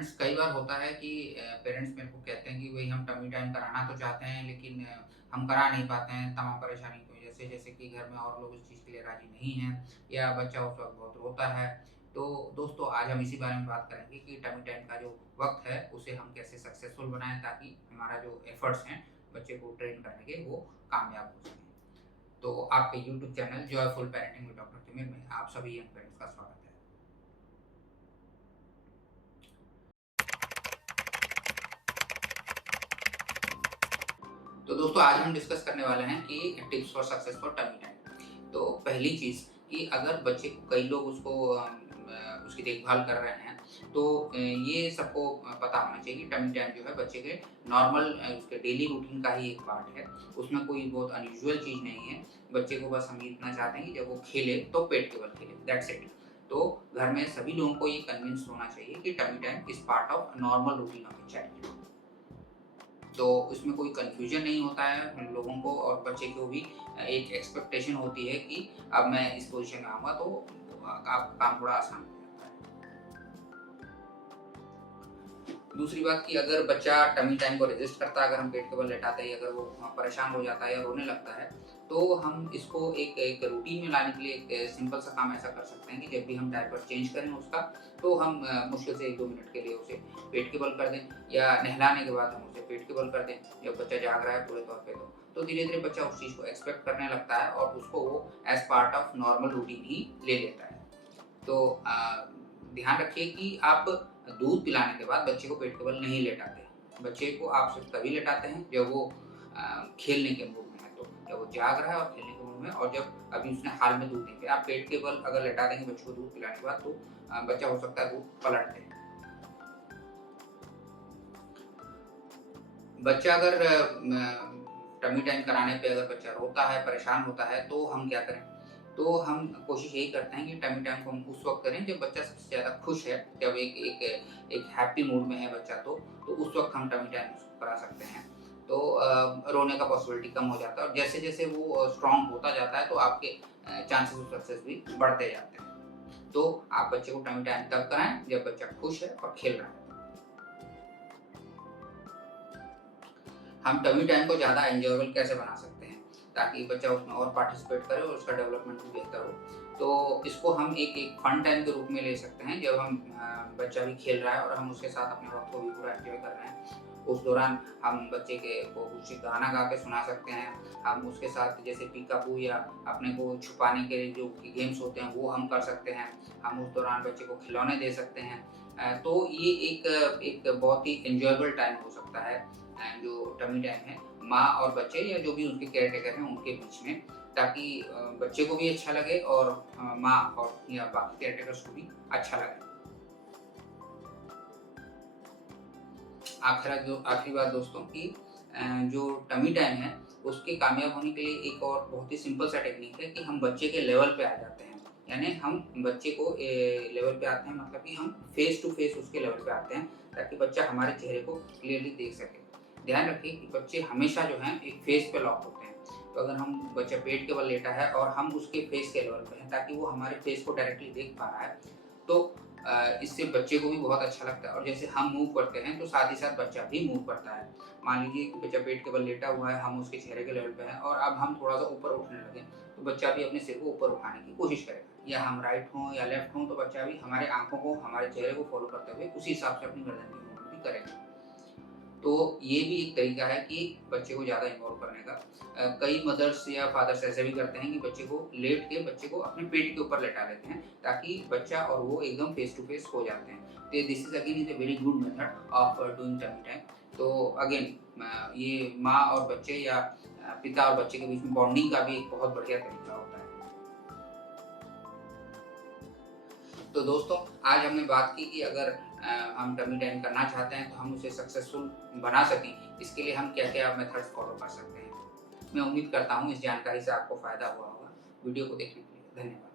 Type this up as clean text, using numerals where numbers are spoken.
Friends कई बार होता है कि पेरेंट्स मेरे को कहते हैं कि भई हम टमी टाइम कराना तो चाहते हैं लेकिन हम करा नहीं पाते हैं तमाम परेशानी की वजह से। जैसे कि घर में और लोग इस चीज़ के लिए राज़ी नहीं हैं या बच्चा उस वक़्त बहुत रोता है। तो दोस्तों आज हम इसी बारे में बात करेंगे कि टमी टाइम का जो वक़्त है उसे हम कैसे सक्सेसफुल बनाएँ ताकि हमारा जो एफर्ट्स हैं बच्चे को ट्रेन करने के वो कामयाब हो सकें। तो आपके YouTube channel joyful parenting with doctor Timir में आप सभी यंग पेरेंट्स का स्वागत है। तो दोस्तों आज हम डिस्कस करने वाले हैं कि tips for success for tummy time. तो पहली चीज़ कि अगर बच्चे को कई लोग उसकी देखभाल कर रहे हैं तो ये सबको पता होना चाहिए कि टमी टाइम जो है बच्चे के नॉर्मल उसके डेली रूटीन का ही एक पार्ट है। उसमें कोई बहुत अनयूजुअल चीज़ नहीं है। बच्चे को बस हम ये इतना चाहते हैं कि जब वो खेले तो पेट के बल खेले, दैट्स इट। तो घर में सभी लोगों को ये कन्विंस होना चाहिए कि tummy time is part of normal routine of a child. तो उसमें कोई कन्फ्यूजन नहीं होता है लोगों को और बच्चे को भी एक एक्सपेक्टेशन होती है कि अब मैं इस पोजीशन में आऊँगा तो आपका काम थोड़ा आसान हो जाता है। दूसरी बात कि अगर बच्चा टमी टाइम को रेजिस्ट करता है, अगर हम पेट के बल लेटाते ही अगर वो परेशान हो जाता है या रोने लगता है, तो हम इसको एक एक रूटीन में लाने के लिए एक सिंपल सा काम ऐसा कर सकते हैं कि जब भी हम डायपर चेंज करें उसका, तो हम मुश्किल से 1-2 मिनट के लिए उसे पेट के बल कर दें या नहलाने के बाद हम उसे पेट के बल कर दें, जब बच्चा जाग रहा है पूरे तौर पे तो धीरे-धीरे बच्चा उस चीज़ को एक्सपेक्ट करने लगता है और उसको वो as part of normal routine ही ले लेता है। तो ध्यान रखिए कि आप दूध पिलाने के बाद बच्चे को पेट के बल नहीं लेटाते। बच्चे को आप सिर्फ़ तभी लेटाते हैं जब वो खेलने के मूड में है तो। जब वो जाग रहा है और खेलने के मूड में है और जब अभी उसने हाल में दूध नहीं पिया। आप पेट के बल अगर लेटा देंगे बच्चे को दूध पिलाने के बाद तो बच्चा हो सकता है दूध पलट दे। बच्चा अगर टमी टाइम कराने पे अगर बच्चा रोता है, परेशान होता है तो हम क्या करें? तो हम कोशिश यही करते हैं कि टमी टाइम को हम उस वक़्त करें जब बच्चा सबसे ज़्यादा खुश है, जब एक एक एक हैप्पी मूड में है बच्चा तो उस वक़्त हम टमी टाइम उसको करा सकते हैं। तो रोने का पॉसिबिलिटी कम हो जाता है और जैसे-जैसे वो स्ट्रॉन्ग होता जाता है तो आपके चांसेस ऑफ सक्सेस भी बढ़ते जाते हैं। तो आप बच्चे को टमी टाइम तब कराएँ जब बच्चा खुश है और खेल रहा है। हम टमी टाइम को ज़्यादा एन्जॉयबल कैसे बना सकते हैं, ताकि बच्चा उसमें और पार्टिसिपेट करे और उसका डेवलपमेंट भी बेहतर हो। तो इसको हम एक फन टाइम के रूप में ले सकते हैं, जब हम बच्चा भी खेल रहा है और हम उसके साथ अपने वक़्त को भी पूरा एन्जॉय कर रहे हैं। उस दौरान हम बच्चे को कुछ गाना गा के सुना सकते हैं। हम उसके साथ जैसे पीका-पू या अपने को छुपाने के जो गेम्स होते हैं, वो हम कर सकते हैं। हम उस दौरान बच्चे को खिलौने दे सकते हैं। तो ये एक एक बहुत ही एन्जॉयबल टाइम हो सकता है जो टमी टाइम है, माँ और बच्चे या जो भी उनके केयरटेकर हैं उनके बीच में, ताकि बच्चे को भी अच्छा लगे और माँ और या बाकी केयरटेकर्स को भी अच्छा लगे। आखिरी बात दोस्तों कि जो टमी टाइम है, उसके कामयाब होने के लिए एक और बहुत ही सिंपल सा टेक्निक है कि हम बच्चे के लेवल पे आ जाते हैं। यानी हम बच्चे को लेवल पे आते हैं मतलब कि हम फेस टू फेस उसके लेवल पे आते हैं, ताकि बच्चा हमारे चेहरे को क्लियरली देख सके। ध्यान रखिए कि बच्चे हमेशा जो हैं एक फेस पे लॉक होते हैं। तो अगर हम बच्चा पेट के बल लेटा है और हम उसके फेस के लेवल पे हैं ताकि वो हमारे फेस को डायरेक्टली देख पा रहा है, तो इससे बच्चे को भी बहुत अच्छा लगता है और जैसे हम मूव करते हैं तो साथ ही साथ बच्चा भी मूव करता है। मान लीजिए कि बच्चा पेट के बल लेटा हुआ है, हम उसके चेहरे के लेवल पे हैं और अब हम थोड़ा-सा ऊपर उठने लगे, तो बच्चा भी अपने सिर को ऊपर उठाने की कोशिश करेगा। या हम राइट हों या लेफ्ट हों तो बच्चा भी हमारे आँखों को, हमारे चेहरे को फ़ॉलो करते हुए उसी हिसाब से अपनी गर्दन की मूवमेंट भी करेगा। तो ये भी एक तरीका है कि बच्चे को ज़्यादा इन्वॉल्व करने का। कई मदर्स या फादर्स ऐसे भी करते हैं कि बच्चे को लेट के बच्चे को अपने पेट के ऊपर लेटा लेते हैं, ताकि बच्चा और वो एकदम फेस टू फेस हो जाते हैं। तो this is again is a very good method of doing tummy time. तो अगेन ये माँ और बच्चे या पिता और बच्चे के बीच में बॉन्डिंग का भी एक बहुत बढ़िया तरीका होता है। तो दोस्तों आज हमने बात की कि अगर हम टमी टाइम करना चाहते हैं तो हम उसे सक्सेसफुल बना सकें, इसके लिए हम क्या-क्या मेथड्स फॉलो कर सकते हैं। मैं उम्मीद करता हूँ इस जानकारी से आपको फ़ायदा हुआ होगा। वीडियो को देखने के लिए धन्यवाद।